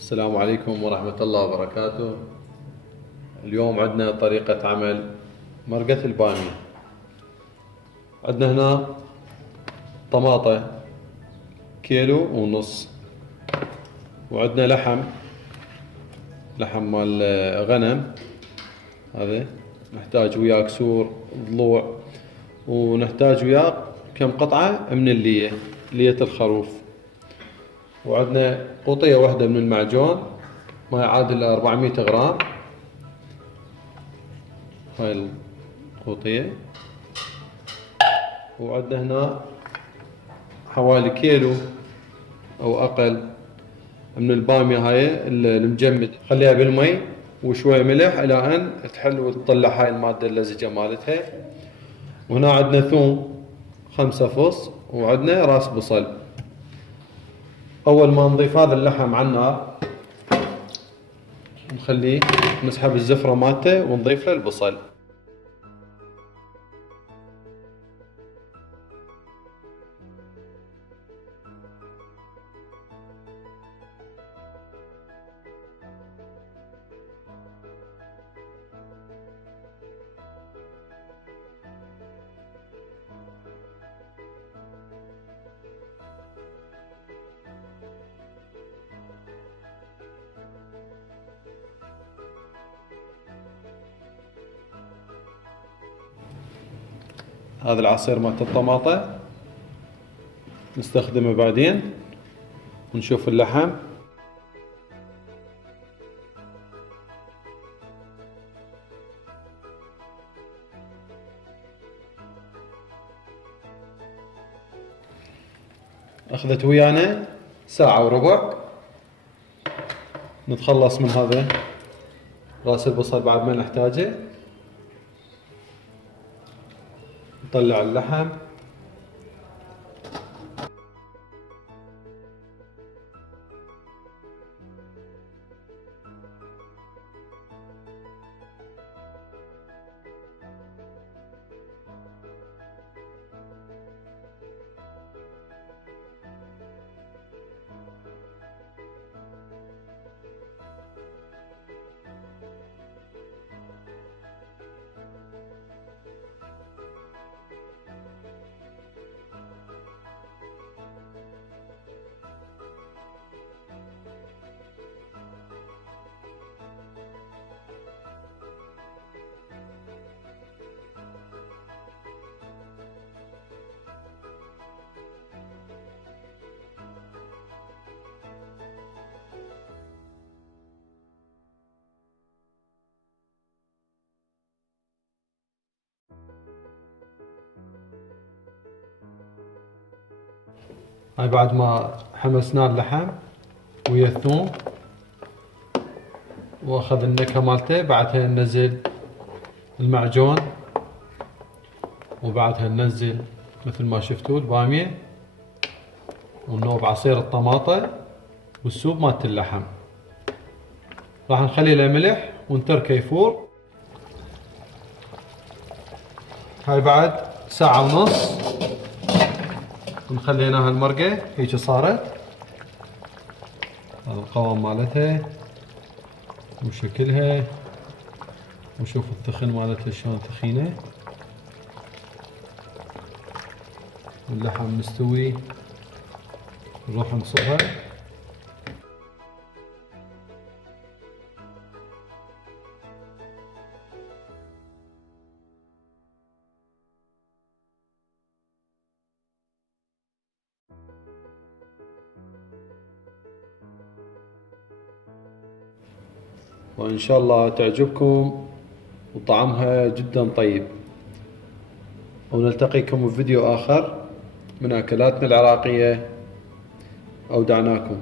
السلام عليكم ورحمة الله وبركاته. اليوم عندنا طريقة عمل مرقة البامية. عندنا هنا طماطة كيلو ونص، وعندنا لحم مال غنم، هذا نحتاج وياه كسور ضلوع، ونحتاج وياه كم قطعة من لية الخروف، وعندنا قوطية واحدة من المعجون ما يعادل 400 غرام. هاي القوطية. وعندنا هنا حوالي كيلو او اقل من البامية هاي المجمد، خليها بالمي وشوية ملح الى ان تحل وتطلع هاي المادة اللزجة مالتها. وهنا عندنا ثوم 5 فص، وعندنا راس بصل. اول ما نضيف هذا اللحم على النار نخليه نسحب الزفرة مالته ونضيف له البصل. هذا العصير مالت الطماطة نستخدمه بعدين، ونشوف اللحم. اخذت ويانا ساعة وربع. نتخلص من هذا راس البصل بعد ما نحتاجه. نطلع اللحم. هاي بعد ما حمسنا اللحم ويا الثوم واخذ النكهة مالته، بعدها ننزل المعجون، وبعدها ننزل مثل ما شفتوا البامية، ونوب عصير الطماطة والسوب مالت اللحم. راح نخلي له ملح ونتركه يفور. هاي بعد ساعة ونص ونخليناها المرقة هيك صارت. هذا القوام مالتها وشكلها، وشوف الثخن مالتها شلون ثخينة، واللحم مستوي. نروح نصبها. وإن شاء الله تعجبكم وطعمها جدا طيب. ونلتقيكم في فيديو آخر من أكلاتنا العراقية. أودعناكم.